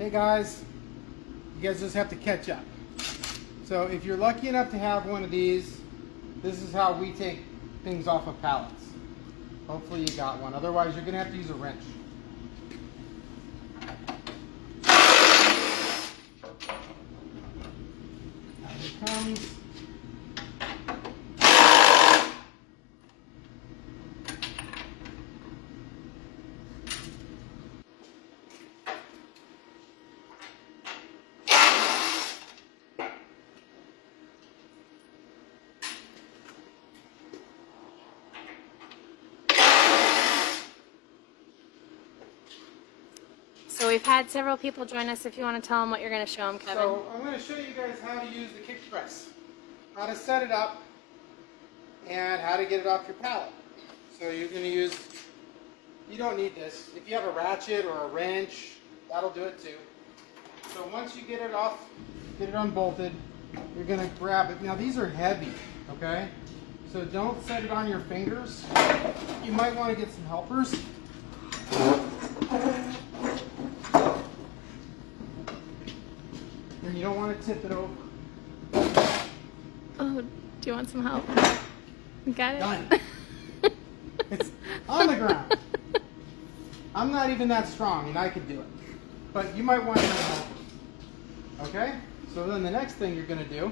Hey guys, you guys just have to catch up. So if you're lucky enough to have one of these, this is how we take things off of pallets. Hopefully you got one, otherwise you're going to have to use a wrench. Here it comes. So we've had several people join us. If you want to tell them what you're going to show them, Kevin. So I'm going to show you guys how to use the kick press, how to set it up, and how to get it off your pallet. So you're going to use, you don't need this. If you have a ratchet or a wrench, that'll do it too. So once you get it off, get it unbolted, you're going to grab it. Now these are heavy, okay? So don't set it on your fingers. You might want to get some helpers. And you don't want to tip it over. Oh, do you want some help? You got it? Done. It's on the ground. I'm not even that strong and I could do it. But you might want to help. Okay? So then the next thing you're going to do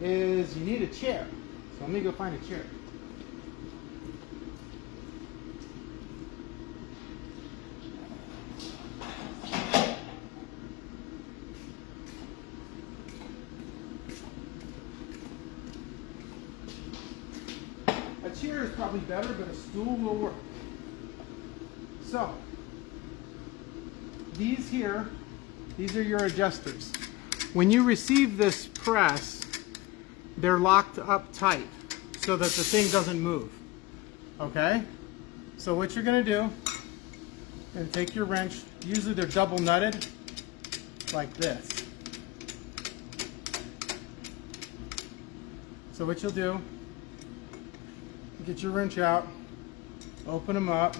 is you need a chair. So let me go find a chair. A chair is probably better, but a stool will work. So, these are your adjusters. When you receive this press, they're locked up tight so that the thing doesn't move. Okay? So what you're going to do is take your wrench, usually they're double nutted, like this. So what you'll do, get your wrench out, open them up,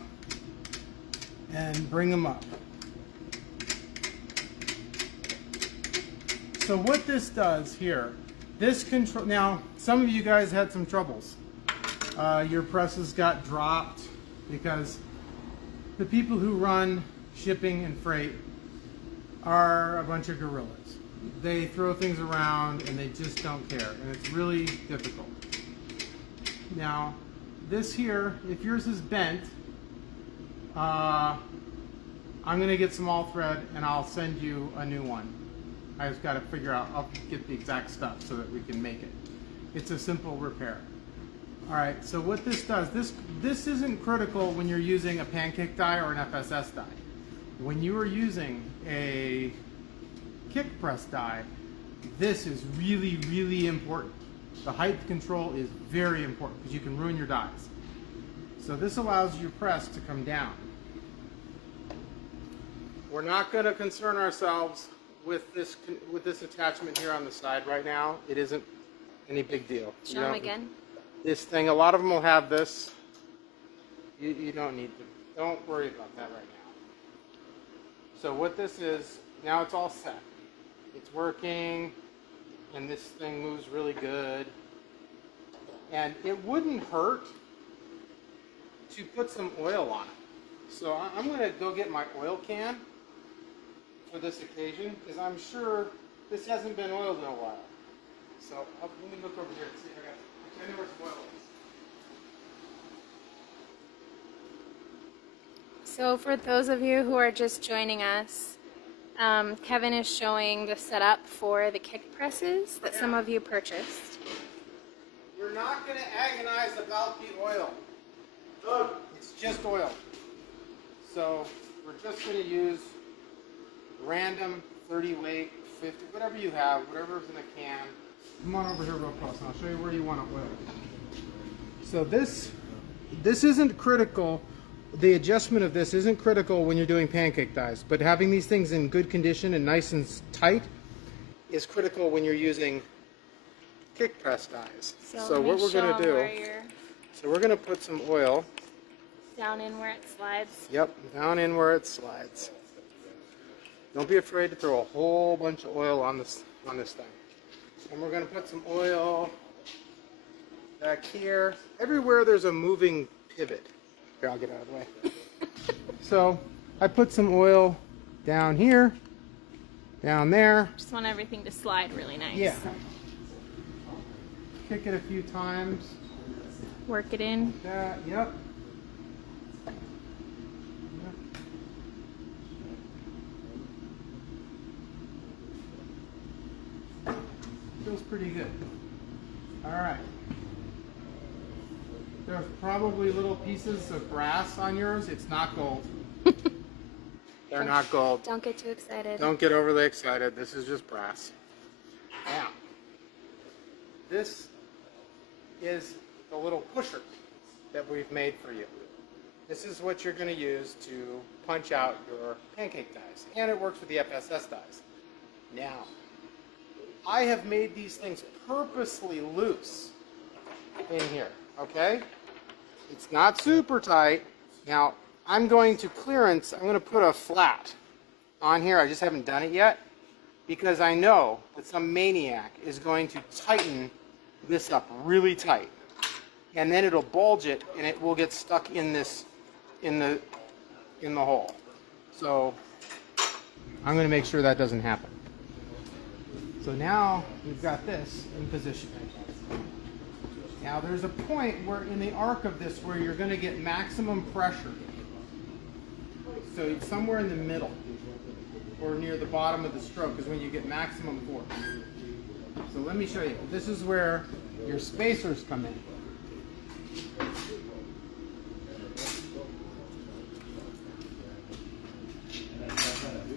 and bring them up. So what this does here, this control, now some of you guys had some troubles. Your presses got dropped because the people who run shipping and freight are a bunch of gorillas. They throw things around and they just don't care, and it's really difficult. Now, this here, if yours is bent, I'm going to get some all thread and I'll send you a new one. I just got to figure out, I'll get the exact stuff so that we can make it. It's a simple repair. Alright, so what this does, this isn't critical when you're using a pancake die or an FSS die. When you are using a kick press die, this is really, really important. The height control is very important because you can ruin your dies. So this allows your press to come down. We're not going to concern ourselves with this attachment here on the side right now. It isn't any big deal. Show them again. This thing, a lot of them will have this. You don't need to. Don't worry about that right now. So what this is, now it's all set. It's working, and this thing moves really good. And it wouldn't hurt to put some oil on it. So I'm going to go get my oil can for this occasion, because I'm sure this hasn't been oiled in a while. So let me look over here and see if I know where some oil is. So for those of you who are just joining us, Kevin is showing the setup for the kick presses that some of you purchased. We're not going to agonize about the oil. It's just oil. So we're just going to use random 30 weight, 50, whatever you have, whatever's in a can. Come on over here real close and I'll show you where you want to oil. So this isn't critical. The adjustment of this isn't critical when you're doing pancake dies, but having these things in good condition and nice and tight is critical when you're using kick press dies. So what we're going to do, so we're going to put some oil down in where it slides. Yep, down in where it slides. Don't be afraid to throw a whole bunch of oil on this thing. And we're going to put some oil back here. Everywhere there's a moving pivot. Here, I'll get out of the way. So I put some oil down here, down there. Just want everything to slide really nice. Yeah. Kick it a few times. Work it in. Like that. Yep. Feels pretty good. All right. There's probably little pieces of brass on yours. It's not gold. They're not gold. Don't get too excited. Don't get overly excited. This is just brass. Now, this is the little pusher that we've made for you. This is what you're going to use to punch out your pancake dies. And it works with the FSS dies. Now, I have made these things purposely loose in here, okay? It's not super tight. Now, I'm going to clearance, I'm going to put a flat on here. I just haven't done it yet because I know that some maniac is going to tighten this up really tight. And then it'll bulge it and it will get stuck in this, in the hole. So I'm going to make sure that doesn't happen. So now we've got this in position. Now there's a point where in the arc of this where you're going to get maximum pressure. So it's somewhere in the middle or near the bottom of the stroke is when you get maximum force. So let me show you. This is where your spacers come in.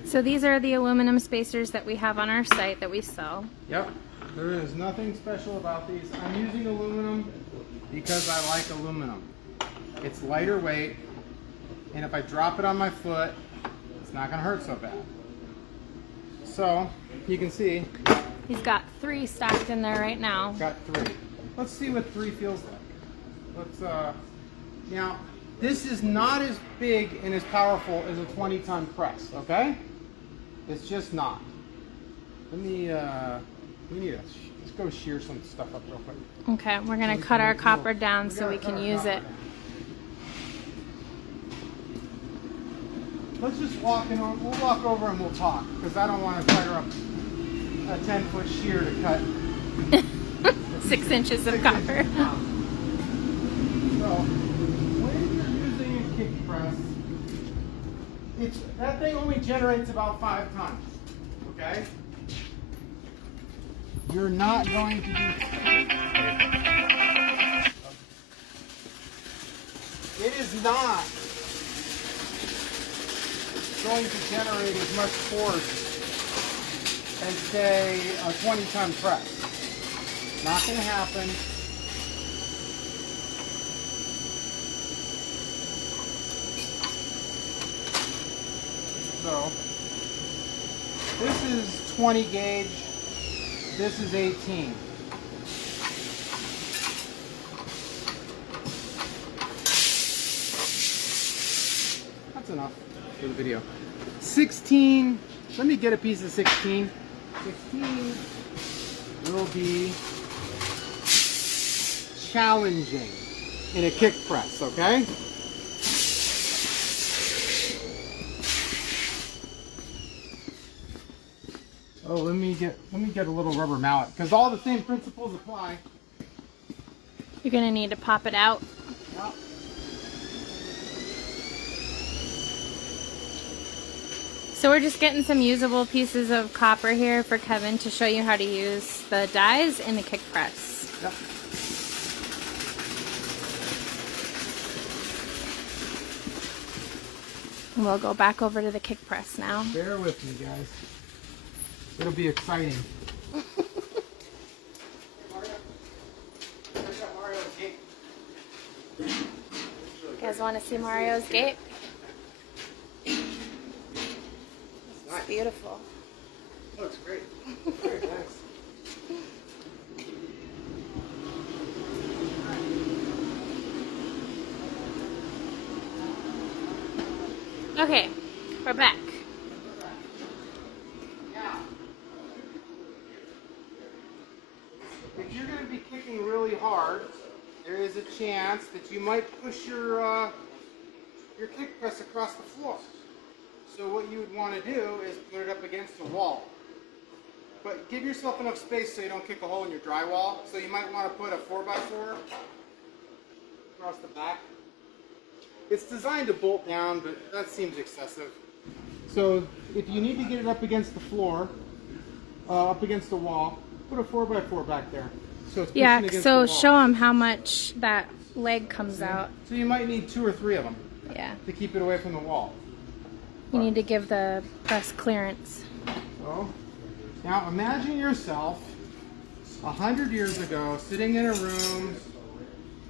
So these are the aluminum spacers that we have on our site that we sell. Yep. There is nothing special about these. I'm using aluminum because I like aluminum. It's lighter weight, and if I drop it on my foot, it's not going to hurt so bad. So, you can see. He's got 3 stacked in there right now. Got 3. Let's see what 3 feels like. Let's, now, this is not as big and as powerful as a 20-ton press, okay? It's just not. Let me, let's go shear some stuff up real quick. Okay, we're going to cut our copper down so we can use it. Let's just walk in, we'll walk over and we'll talk, because I don't want to fire up a 10-foot shear to cut 6 inches of copper. So, when you're using a kick press, that thing only generates about 5 tons, okay? You're not going to do... It is not going to generate as much force as, say, a 20-ton press. Not going to happen. So, this is 20 gauge, this is 18. That's enough for the video. 16, let me get a piece of 16. 16 will be challenging in a kick press, okay? Oh, let me get a little rubber mallet because all the same principles apply. You're going to need to pop it out. Well, So we're just getting some usable pieces of copper here for Kevin to show you how to use the dies in the kick press. yep. And we'll go back over to the kick press now. Bear with me, guys. It'll be exciting. You guys want to see Mario's gate? It's beautiful. Looks great. Very nice. Okay, we're back. chance that you might push your kick press across the floor. So what you would want to do is put it up against the wall. But give yourself enough space so you don't kick a hole in your drywall. So you might want to put a 4x4 across the back. It's designed to bolt down, but that seems excessive. So if you need to get it up against the floor, up against the wall, put a 4x4 back there. So it's Yeah, pushing against so the wall. show them how much that leg comes out. So you might need 2 or 3 of them Yeah. to keep it away from the wall. You need to give the press clearance. So, now imagine yourself 100 years ago sitting in a room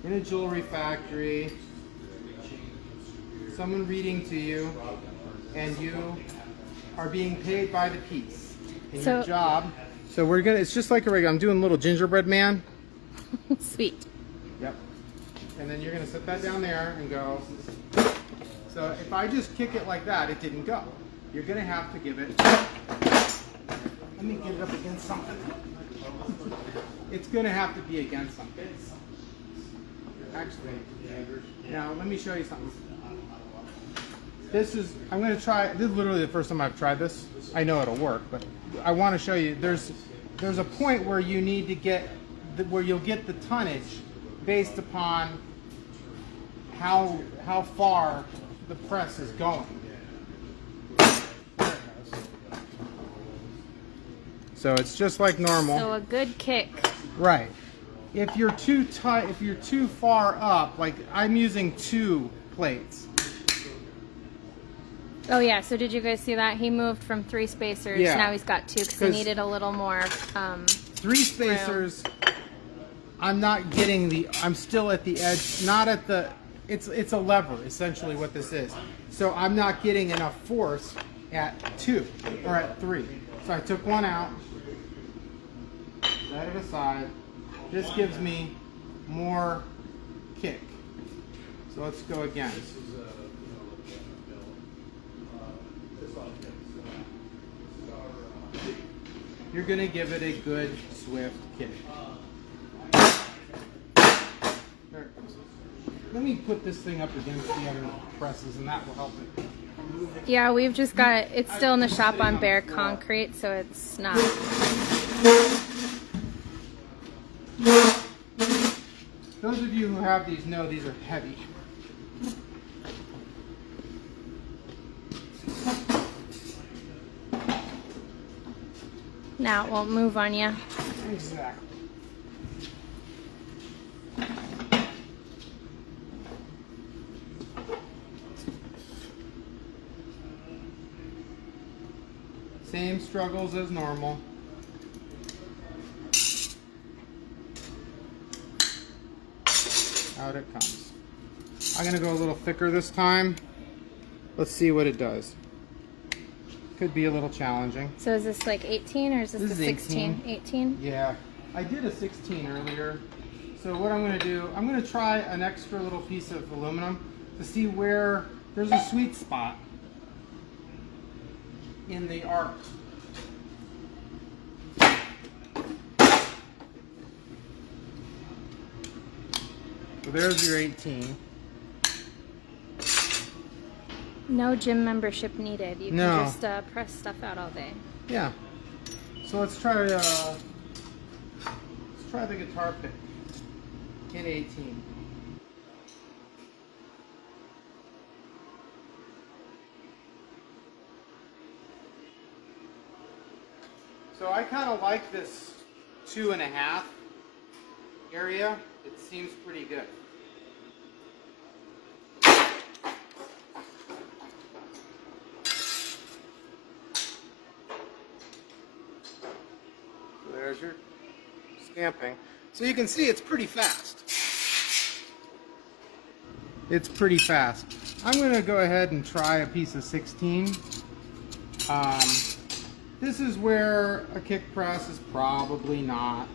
in a jewelry factory, someone reading to you, and you are being paid by the piece. And your job. So it's just like a regular, I'm doing a little gingerbread man. Sweet. Yep. And then you're gonna set that down there and go. So if I just kick it like that, it didn't go. You're gonna have to give it. Let me get it up against something. It's gonna have to be against something. Actually, now let me show you something. I'm gonna try, this is literally the first time I've tried this. I know it'll work, but I wanna show you, there's a point where you need to get, where you'll get the tonnage based upon how far the press is going. There it goes. So it's just like normal. So a good kick. Right. If you're too tight, if you're too far up, like I'm using 2 plates. Oh yeah, so did you guys see that? He moved from 3 spacers, Yeah. now he's got 2 because he needed a little more 3 spacers, I'm not getting I'm still at the edge, not at the, it's a lever, essentially what this is. So I'm not getting enough force at 2 or at 3. So I took 1 out, set it aside. This gives me more kick. So let's go again. You're going to give it a good, swift kick. There it goes. Let me put this thing up against the other presses and that will help it. Yeah, we've just got, it's still in the shop on bare concrete, so it's not. Those of you who have these know these are heavy. Now it won't move on you. Exactly. Same struggles as normal. Out it comes. I'm going to go a little thicker this time. Let's see what it does. Could be a little challenging. So is this like 18 or is this This the is 16? 18? Yeah, I did a 16 earlier. So what I'm going to do, I'm going to try an extra little piece of aluminum to see where there's a sweet spot in the arc. So there's your 18. No gym membership needed. You No. can just press stuff out all day. Yeah. So let's try the guitar pick. Hit 18. So I kind of like this 2.5 area. It seems pretty good. There's your stamping. So you can see it's pretty fast. It's pretty fast. I'm going to go ahead and try a piece of 16. This is where a kick press is probably not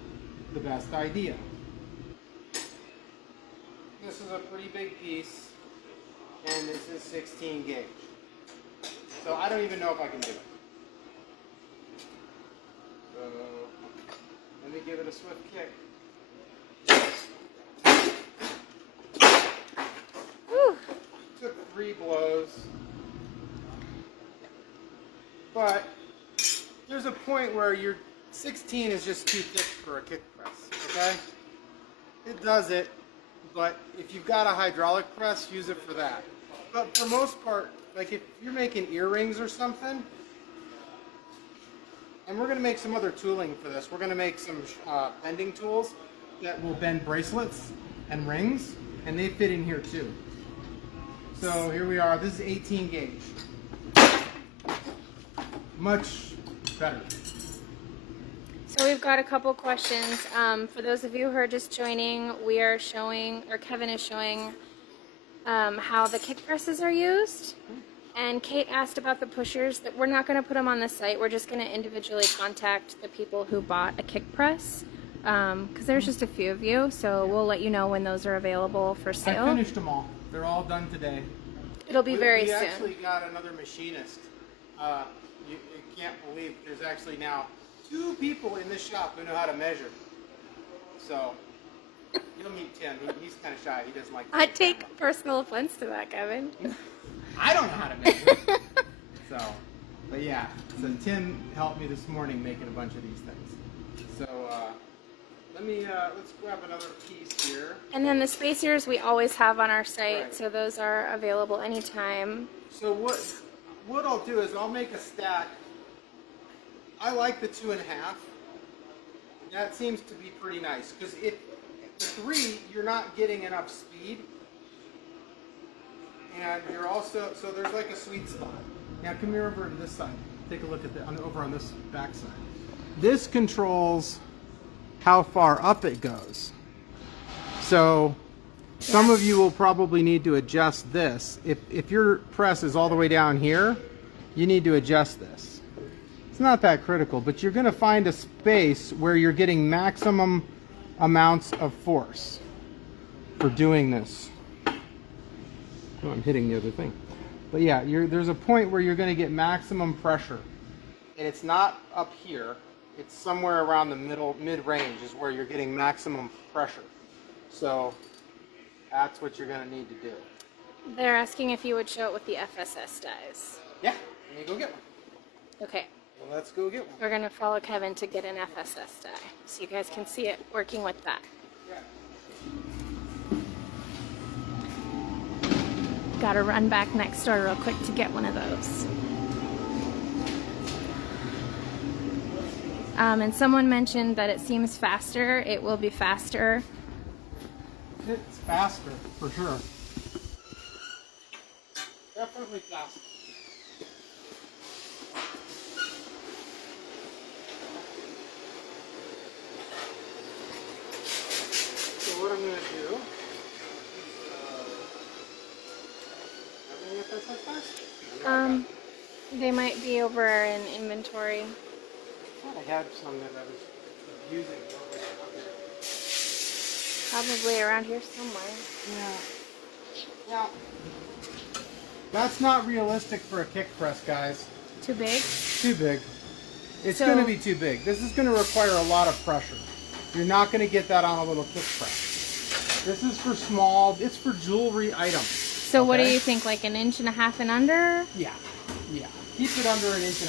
the best idea. This is a pretty big piece, and this is 16 gauge. So I don't even know if I can do it. So let me give it a swift kick. 3 blows. But there's a point where your 16 is just too thick for a kick press, okay? It does it, but if you've got a hydraulic press, use it for that. But for most part, like if you're making earrings or something, and we're going to make some other tooling for this. We're going to make some bending tools that will bend bracelets and rings, and they fit in here too. So here we are. This is 18 gauge. Much better. So we've got a couple questions. For those of you who are just joining, we are showing, or Kevin is showing, how the kick presses are used. And Kate asked about the pushers. That we're not going to put them on the site. We're just going to individually contact the people who bought a kick press, because there's just a few of you. So we'll let you know when those are available for sale. I finished them all. They're all done today. It'll be very soon. We actually got another machinist. You can't believe there's actually now 2 people in this shop who know how to measure. So you'll meet Tim. He's kind of shy. He doesn't like. I take personal offense to that, Kevin. I don't know how to measure. So, but yeah. So Tim helped me this morning making a bunch of these things. So let's grab another piece here. And then the spacers we always have on our site, Right. so those are available anytime. So what I'll do is I'll make a stack. I like the 2.5. That seems to be pretty nice because if the 3 you're not getting enough speed. And you're also, so there's like a sweet spot. Now come here over to this side. Take a look at over on this back side. This controls how far up it goes. So some of you will probably need to adjust this. If your press is all the way down here, you need to adjust this. It's not that critical, but you're going to find a space where you're getting maximum amounts of force for doing this. Oh, I'm hitting the other thing. But yeah, there's a point where you're going to get maximum pressure. And it's not up here. It's somewhere around the mid-range is where you're getting maximum pressure. So that's what you're going to need to do. They're asking if you would show it with the FSS dies. Yeah, let me go get one. Okay. Well, let's go get one. We're going to follow Kevin to get an FSS die, so you guys can see it working with that. Yeah. Got to run back next door real quick to get one of those. And someone mentioned that it seems faster. It will be faster. It's faster, for sure. Definitely faster. So what I'm going to do They might be over in inventory. I thought I had some that I was using. Probably around here somewhere. Yeah. Now, that's not realistic for a kick press, guys. Too big? Too big. It's So- going to be too big. This is going to require a lot of pressure. You're not going to get that on a little kick press. This is for small, it's for jewelry items. So what do okay? you think, like 1.5 inches and under? Yeah, yeah. Keep it under 1.5 inches.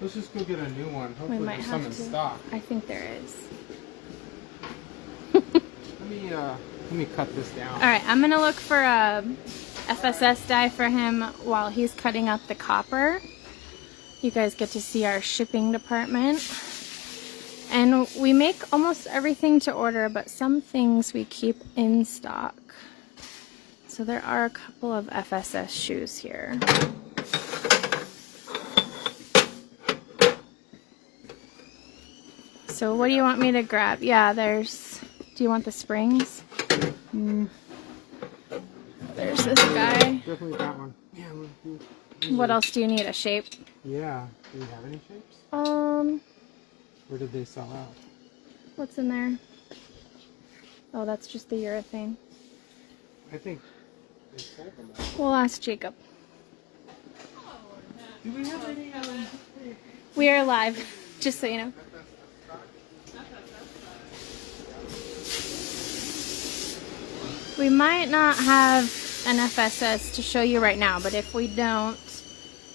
Let's just go get a new one. We Hopefully might there's some have in to. stock. I think there is. Let me cut this down. All right, I'm gonna look for a FSS die for him while he's cutting up the copper. You guys get to see our shipping department. And we make almost everything to order, but some things we keep in stock. So there are a couple of FSS shoes here. So what do you want me to grab? Yeah, there's... Do you want the springs? There's this guy. Definitely that one. Yeah. What else do you need? A shape? Yeah. Do you have any shapes? Where did they sell out? What's in there? Oh, that's just the urethane. I think they sold them all. We'll ask Jacob. Do we have any? We are live, just so you know. We might not have an FSS to show you right now, but if we don't,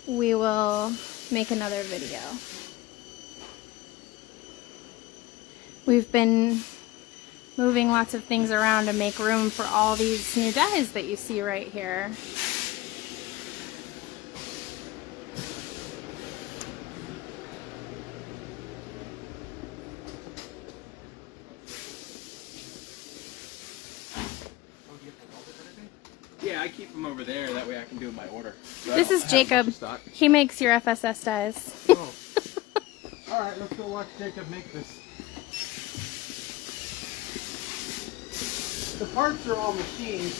we will make another video. We've been moving lots of things around to make room for all these new dies that you see right here. Yeah, I keep them over there. That way I can do my order. So This is Jacob. He makes your FSS dies. Oh. All right, let's go watch Jacob make this. The parts are all machined.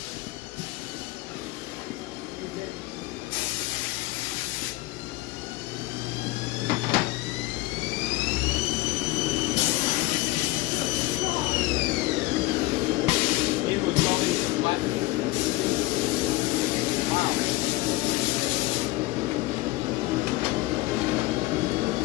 It was welding flat. Wow.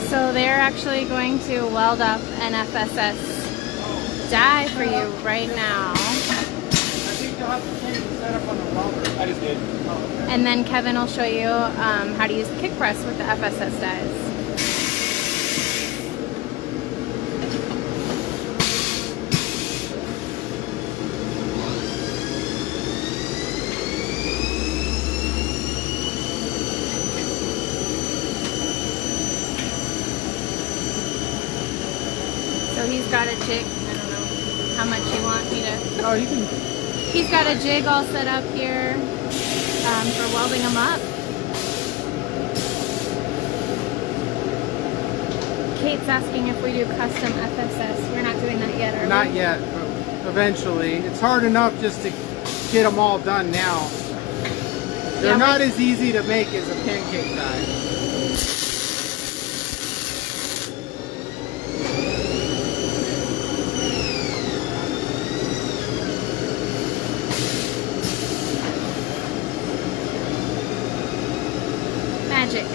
So they're actually going to weld up an FSS die for you right now. I think you'll have to change the setup on the welder. I just did. And then Kevin will show you how to use the kick press with the FSS dies. So he's got a jig. I don't know how much you want me to. Oh, you can. He's got a jig all set up here for welding them up. Kate's asking if we do custom FSS. We're not doing that yet, are we? Not yet, but eventually. It's hard enough just to get them all done now. They're Yeah, not as easy to make as a pancake die. Magic.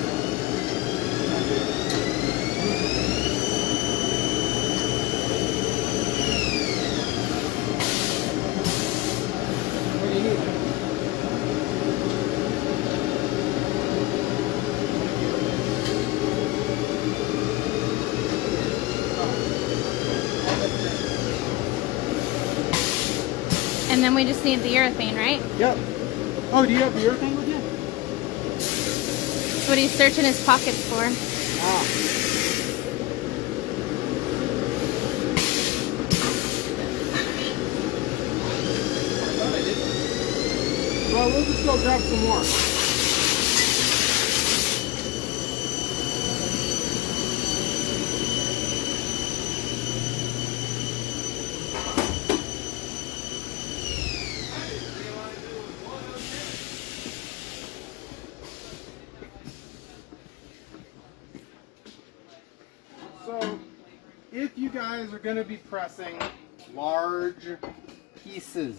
What do you need? And then we just need the urethane, right? Yep. Oh, do you have the urethane with you? That's what he's searching his pockets for. Ah. Well, we'll just go grab some more. So, if you guys are going to be pressing large pieces,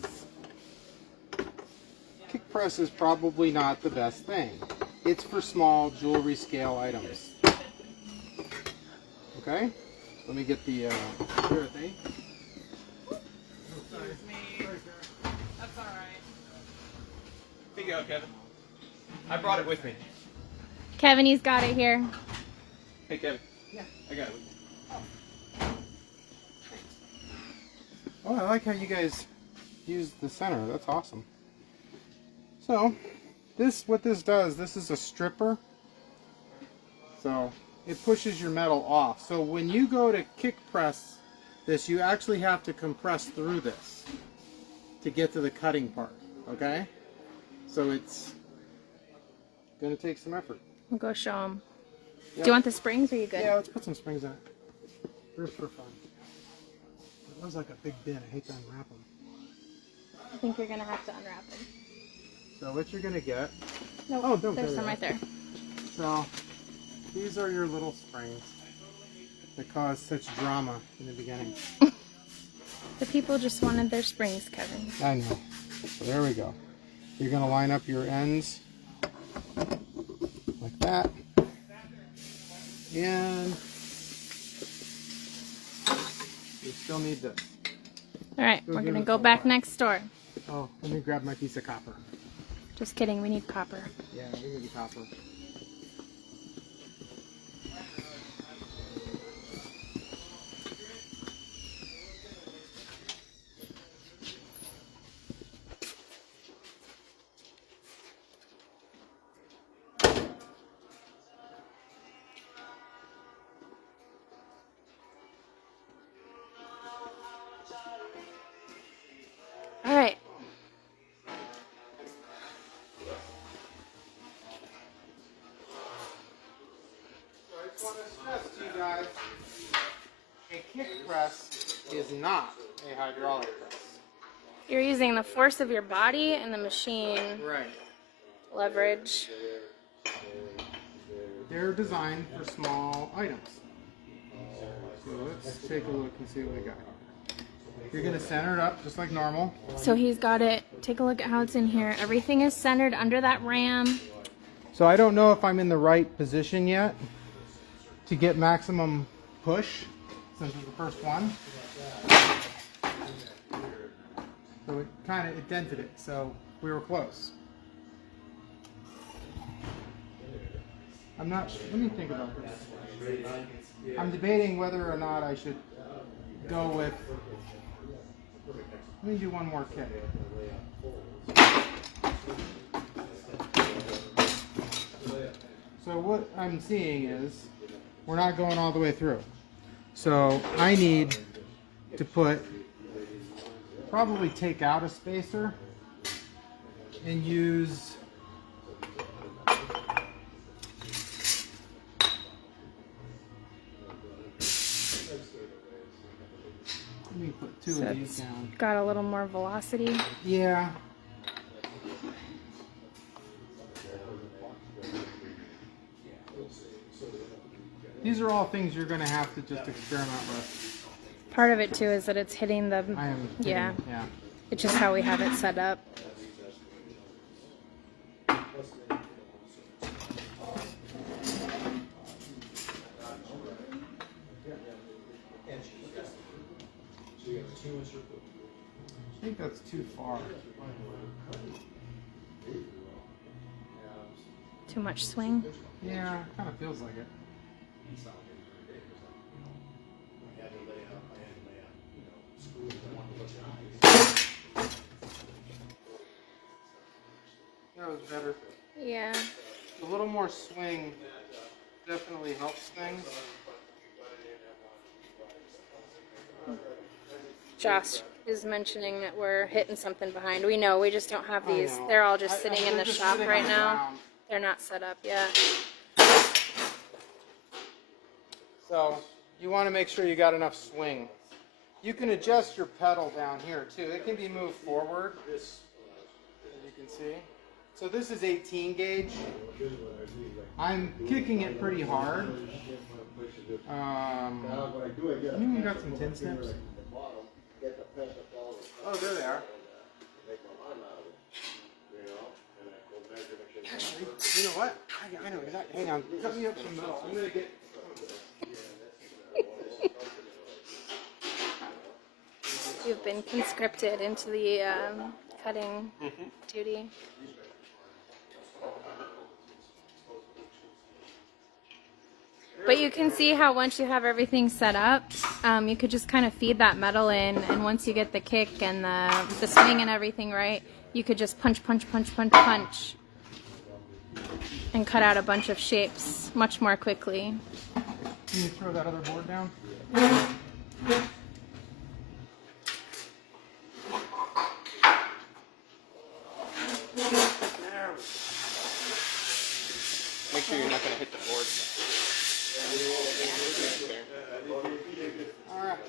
kick press is probably not the best thing. It's for small jewelry scale items. Okay? Let me get the urethane. That's alright. Here you go, Kevin. I brought it with me. Kevin, he's got it here. Hey, Kevin. Yeah. I got it with me. Oh, I like how you guys use the center. That's awesome. So, what this does, this is a stripper. So, it pushes your metal off. So, when you go to kick press this, you actually have to compress through this to get to the cutting part. Okay? So, it's going to take some effort. We'll go show him. Yep. Do you want the springs or are you good? Yeah, let's put some springs in it. Just for fun. It looks like a big bin. I hate to unwrap them. I think you're going to have to unwrap them. So what you're going to get... Nope, Oh, don't there's carry some that. right there. So, these are your little springs that cause such drama in the beginning. The people just wanted their springs, Kevin. I know. So there we go. You're going to line up your ends like that. And you still need this. All right, we're going to go back next door. Oh, let me grab my piece of copper. Just kidding, we need copper. Yeah, we need the copper. All right. So I just want to stress to you guys, a kick press is not a hydraulic press. You're using the force of your body and the machine Right. leverage. They're designed for small items. So let's take a look and see what we got. You're going to center it up just like normal. So he's got it. Take a look at how it's in here. Everything is centered under that ram. So I don't know if I'm in the right position yet to get maximum push since it's the first one. So it dented it, so we were close. I'm not, let me think about this. I'm debating whether or not I should go with, let me do one more kick. So what I'm seeing is we're not going all the way through. So I need to probably take out a spacer and use let me put two of these down. Got a little more velocity. Yeah. These are all things you're going to have to just experiment with. Part of it too is that it's hitting the. I am. Yeah. Yeah. It's just how we have it set up. I think that's too far. Too much swing. Yeah, kind of feels like it. That was better. Yeah. A little more swing definitely helps things. Josh is mentioning that we're hitting something behind. We know, we just don't have these. I know. They're all just sitting in they're the just shop sitting right on the now. ground. They're not set up yet. So you want to make sure you got enough swing. You can adjust your pedal down here too. It can be moved forward, as you can see. So this is 18 gauge. I'm kicking it pretty hard. You got some tin snips? Oh, there they are. Actually, you know what? I know exactly. Hang on. Cut me up some metal. I'm going to get... You've been conscripted into the cutting duty. But you can see how once you have everything set up, you could just kind of feed that metal in, and once you get the kick and the swing and everything right, you could just punch, punch, punch, punch, punch, and cut out a bunch of shapes much more quickly. Can you throw that other board down? Make sure you're not going to hit the board. Alright.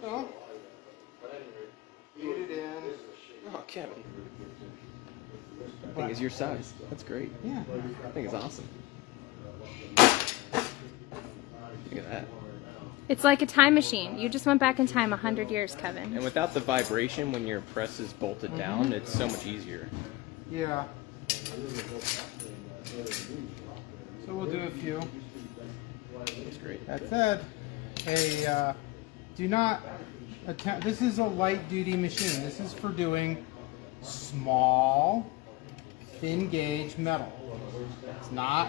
So, feed it in. Oh, Kevin. I think it's your size. That's great. Yeah. I think it's awesome. Look at that. It's like a time machine. You just went back in time 100 years, Kevin. And without the vibration when your press is bolted down, it's so much easier. Yeah. So we'll do a few. That's great. That said, do not this is a light duty machine. This is for doing small, thin gauge metal. It's not,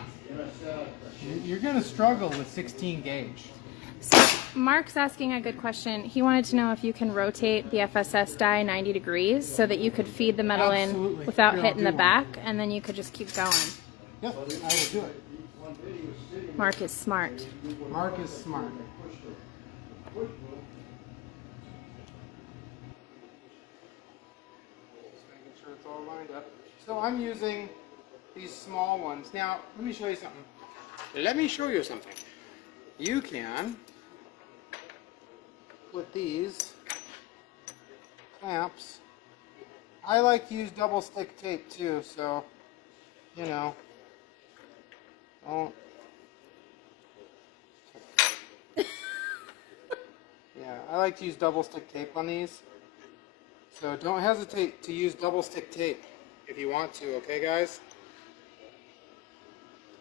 you're going to struggle with 16 gauge. So Mark's asking a good question. He wanted to know if you can rotate the FSS die 90 degrees so that you could feed the metal Absolutely. in without Here, I'll hitting do the one. back, and then you could just keep going. Yep, I will do it. Mark is smart. Mark is smart. Just making sure it's all lined up. So I'm using these small ones. Now, let me show you something. You can put these clamps. I like to use double stick tape too, so, you know, don't. Yeah, I like to use double stick tape on these. So don't hesitate to use double stick tape if you want to, okay guys?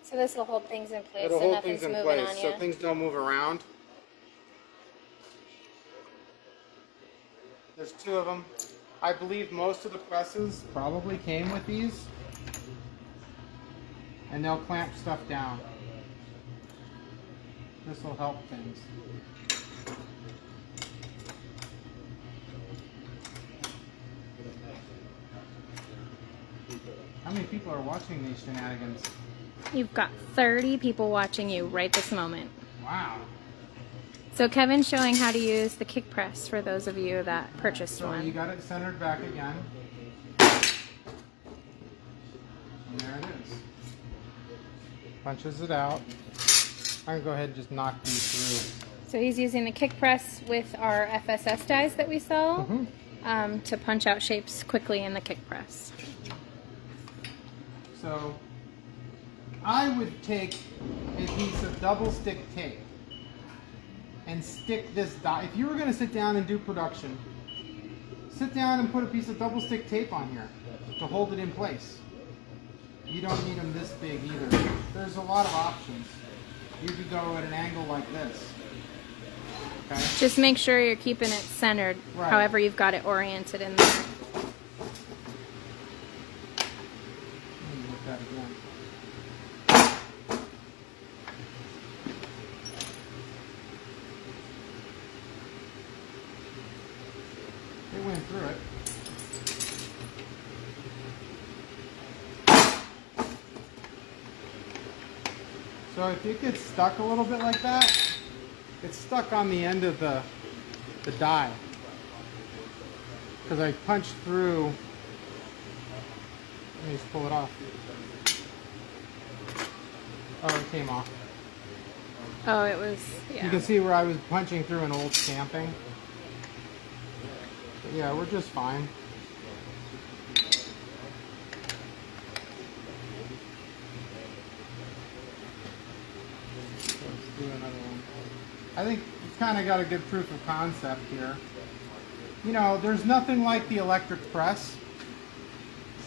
So this will hold things in place It'll so hold nothing's things in moving place on so you. things don't move around. There's 2 of them. I believe most of the presses probably came with these. And they'll clamp stuff down. This will help things. How many people are watching these shenanigans? You've got 30 people watching you right this moment. Wow. So Kevin's showing how to use the kick press for those of you that purchased So one. you got it centered back again. And there it is. Punches it out. I'm going to go ahead and just knock these through. So he's using the kick press with our FSS dies that we sell to punch out shapes quickly in the kick press. So I would take a piece of double stick tape and stick this die. If you were going to sit down and do production, sit down and put a piece of double stick tape on here to hold it in place. You don't need them this big either. There's a lot of options. You could go at an angle like this. Okay? Just make sure you're keeping it centered, Right. however you've got it oriented in there. Let me look at it again. It went through it. So if it gets stuck a little bit like that, it's stuck on the end of the die. Because I punched through. Let me just pull it off. Oh, it came off. Oh, it was, yeah. You can see where I was punching through an old stamping. But yeah, we're just fine. So let's do another one. I think we've kind of got a good proof of concept here. You know, there's nothing like the electric press.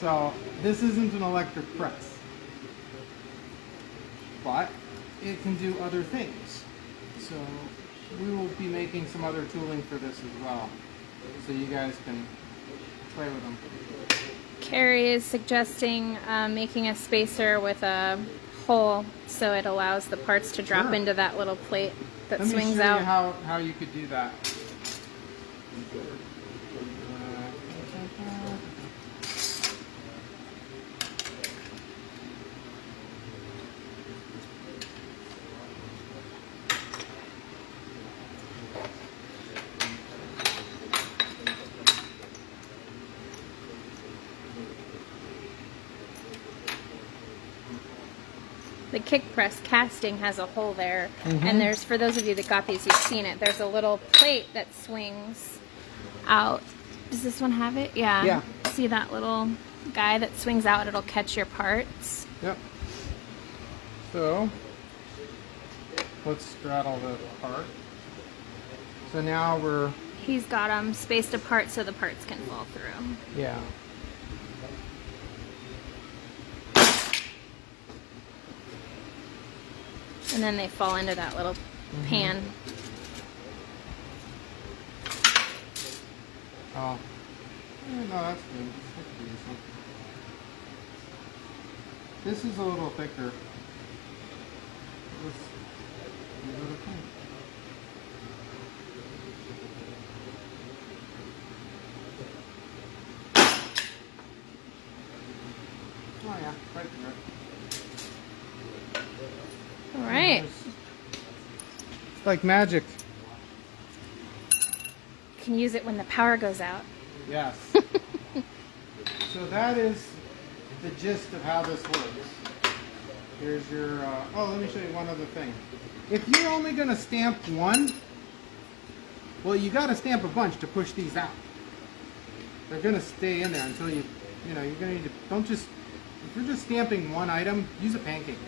So this isn't an electric press. But it can do other things. So we will be making some other tooling for this as well. So you guys can play with them. Carrie is suggesting making a spacer with a hole so it allows the parts to drop Sure. into that little plate that Let me swings show out. you how you could do that. The kick press casting has a hole there, Mm-hmm. and there's, for those of you that got these, you've seen it, there's a little plate that swings out. Does this one have it? Yeah. Yeah. See that little guy that swings out? It'll catch your parts. Yep. So let's straddle the part. So now we're, He's got them spaced apart so the parts can fall through. yeah. And then they fall into that little pan. Oh. No, that's good. That could be useful. This is a little thicker. This is a little thin. Oh yeah, right there. All right. It's like magic. Can use it when the power goes out. Yes. So that is the gist of how this works. Here's your, oh, let me show you one other thing. If you're only going to stamp one, well, you got to stamp a bunch to push these out. They're going to stay in there until you're going to need to, don't just, if you're just stamping one item, use a pancake.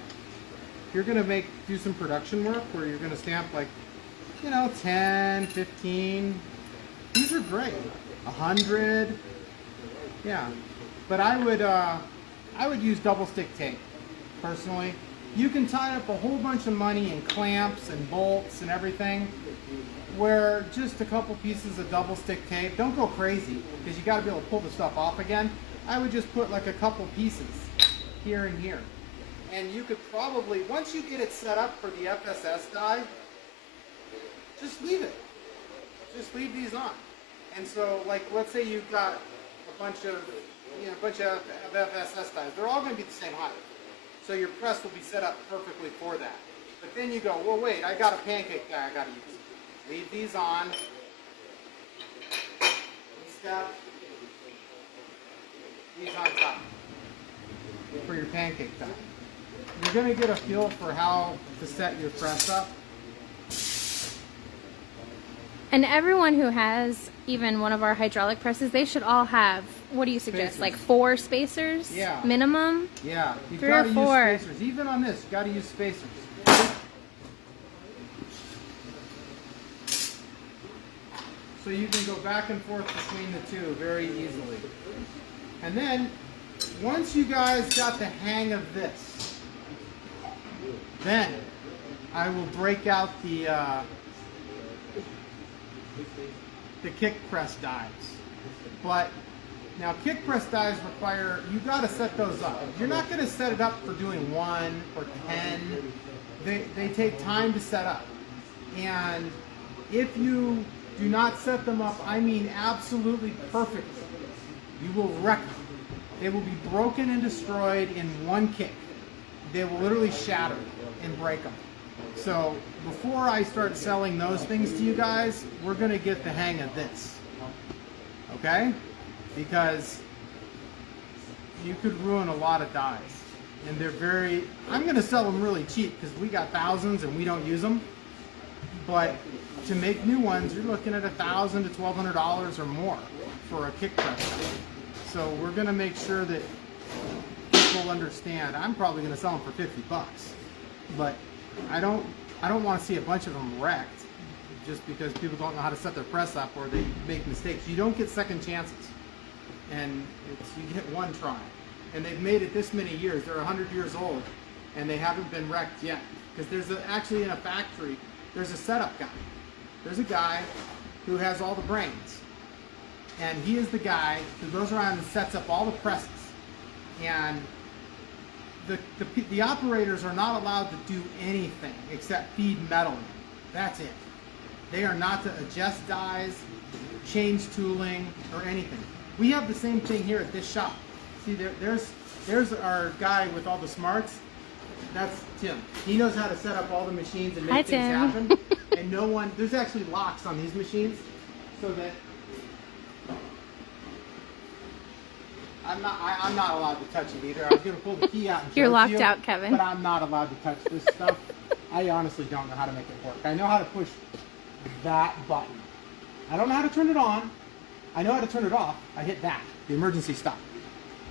If you're going to do some production work where you're going to stamp like, 10, 15, these are great. 100, yeah. But I would use double stick tape, personally. You can tie up a whole bunch of money in clamps and bolts and everything, where just a couple pieces of double stick tape, don't go crazy, because you got to be able to pull the stuff off again. I would just put like a couple pieces here and here. And you could probably, once you get it set up for the FSS die, just leave it. Just leave these on. And so, like, let's say you've got a bunch of FSS dies. They're all going to be the same height. So your press will be set up perfectly for that. But then you go, well, wait, I got a pancake die I got to use. Leave these on. Step these on top for your pancake die. You're going to get a feel for how to set your press up. And everyone who has even one of our hydraulic presses, they should all have, what do you suggest, Spacers. like 4 spacers? Yeah. Minimum? Yeah, you've 3 got or to 4. use spacers. Even on this, you've got to use spacers. So you can go back and forth between the two very easily. And then, once you guys got the hang of this, then I will break out the kick press dies. But now kick press dies require, you got to set those up. You're not going to set it up for doing 1 or 10. They take time to set up. And if you do not set them up, I mean absolutely perfectly, you will wreck them. They will be broken and destroyed in one kick. They will literally shatter and break them. So before I start selling those things to you guys, we're going to get the hang of this. Okay? Because you could ruin a lot of dies. And they're very, I'm going to sell them really cheap because we got thousands and we don't use them. But to make new ones, you're looking at $1,000 to $1,200 or more for a kick press die. So we're going to make sure that people understand. I'm probably going to sell them for 50 bucks. But I don't want to see a bunch of them wrecked just because people don't know how to set their press up or they make mistakes. You don't get second chances. And you get one try. And they've made it this many years. They're 100 years old and they haven't been wrecked yet. Because there's actually in a factory, there's a setup guy. There's a guy who has all the brains. And he is the guy who goes around and sets up all the presses. And the operators are not allowed to do anything except feed metal in. That's it. They are not to adjust dies, change tooling, or anything. We have the same thing here at this shop. See, there's our guy with all the smarts. That's Tim. He knows how to set up all the machines and make things happen. And no one, there's actually locks on these machines so that I'm not allowed to touch it either. I was going to pull the key out and show You're it to locked you, out, Kevin. But I'm not allowed to touch this stuff. I honestly don't know how to make it work. I know how to push that button. I don't know how to turn it on. I know how to turn it off. I hit that, the emergency stop.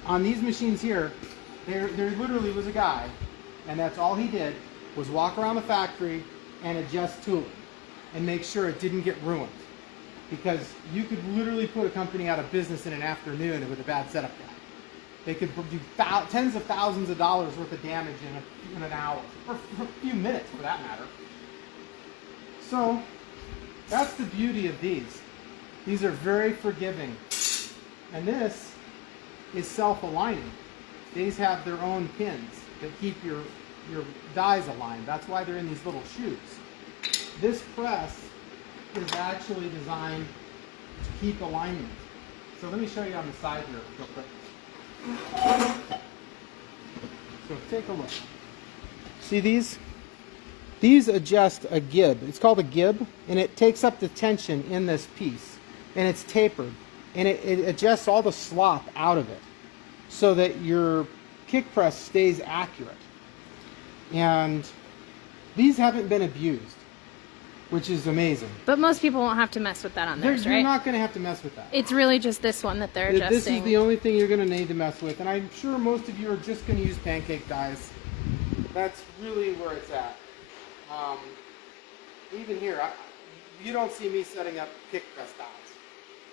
On these machines here, there literally was a guy, and that's all he did, was walk around the factory and adjust tooling and make sure it didn't get ruined. Because you could literally put a company out of business in an afternoon with a bad setup guy. They could do tens of thousands of dollars worth of damage in an hour, or a few minutes for that matter. So, that's the beauty of these. These are very forgiving. And this is self-aligning. These have their own pins that keep your dies aligned. That's why they're in these little shoes. This press is actually designed to keep alignment. So let me show you on the side here real quick. So take a look. See these? These adjust a gib. It's called a gib, and it takes up the tension in this piece. And it's tapered. And it adjusts all the slop out of it so that your kick press stays accurate. And these haven't been abused, which is amazing. But most people won't have to mess with that on theirs, right? You're not going to have to mess with that. It's really just this one that they're adjusting. This is the only thing you're going to need to mess with. And I'm sure most of you are just going to use pancake dies. That's really where it's at. Even here, you don't see me setting up kick press dies.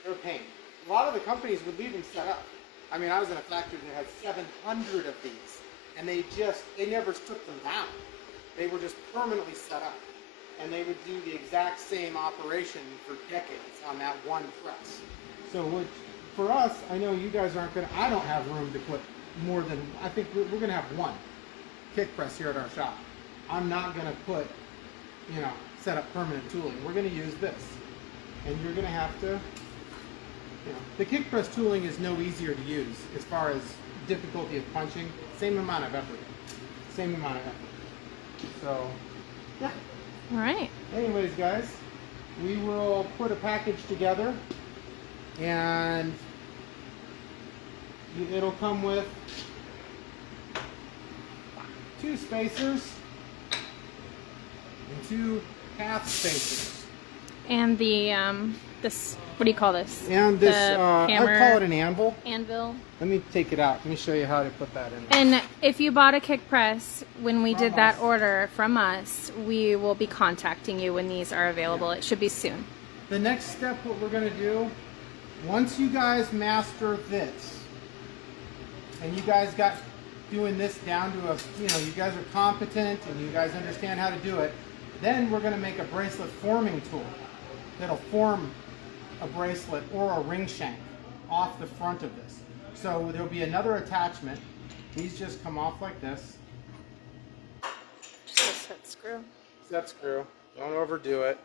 They're a pain. A lot of the companies would leave them set up. I mean, I was in a factory that had 700 of these, and they never took them down. They were just permanently set up, and they would do the exact same operation for decades on that one press. So for us, I know you guys aren't going to, I don't have room to put more than, I think we're going to have one kick press here at our shop. I'm not going to put, set up permanent tooling. We're going to use this, and you're going to have to, the kick press tooling is no easier to use as far as difficulty of punching. Same amount of effort. Same amount of effort. So, yeah. All right. Anyways, guys, we will put a package together, and it'll come with 2 spacers and 2 half spacers. And the this, what do you call this? And this, hammer, I call it an anvil. Anvil. Let me take it out. Let me show you how to put that in. And if you bought a kick press when we did that order from us, we will be contacting you when these are available. It should be soon. The next step, what we're going to do, once you guys master this, and you guys got doing this down to a, you guys are competent and you guys understand how to do it, then we're going to make a bracelet forming tool that'll form a bracelet or a ring shank off the front of this. So there'll be another attachment. These just come off like this. Just a set screw. Set screw. Don't overdo it.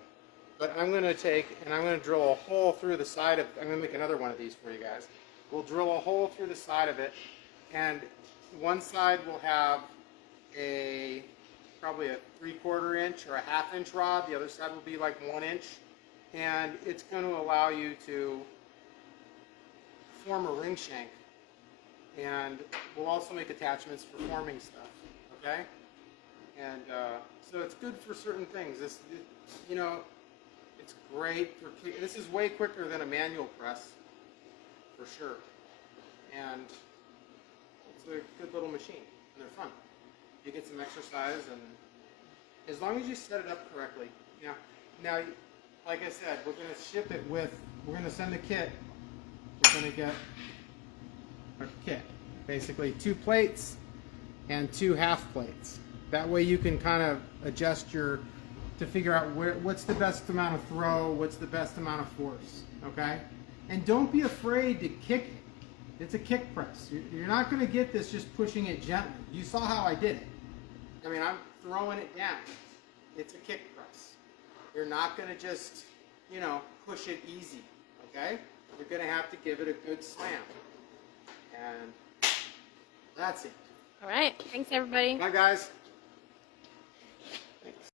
But I'm going to take and I'm going to drill a hole through the side of, I'm going to make another one of these for you guys. We'll drill a hole through the side of it, and one side will have probably a 3/4 inch or a 1/2 inch rod. The other side will be like 1 inch. And it's going to allow you to form a ring shank. And we'll also make attachments for forming stuff, okay? And so it's good for certain things. It's great for, this is way quicker than a manual press, for sure. And it's a good little machine, and they're fun. You get some exercise, and as long as you set it up correctly. Now, like I said, we're going to ship it with, we're going to send the kit. We're going to get a kit. Basically 2 plates and 2 half plates. That way you can kind of adjust to figure out what's the best amount of throw, what's the best amount of force, okay? And don't be afraid to kick it. It's a kick press. You're not going to get this just pushing it gently. You saw how I did it. I mean, I'm throwing it down. It's a kick press. You're not going to just, push it easy, okay? You're going to have to give it a good slam. And that's it. All right. Thanks, everybody. Bye, guys.